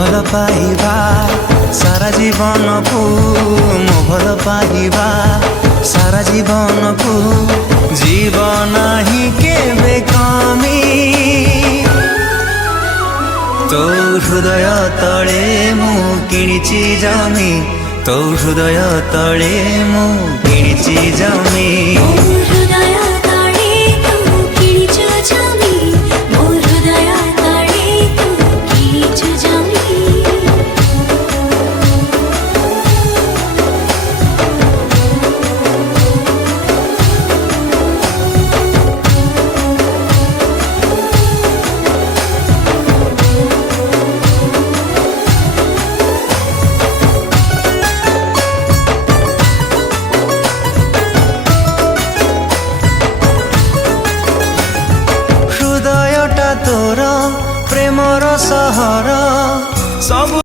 भल पाइबा सारा जीवन को मो भल पाइबा सारा जीवन को जीवन ही केबे कमी तो हृदय तले मु किणिची जमी तो हृदय तले मु किणिची जमी तोर प्रेमर सहर सब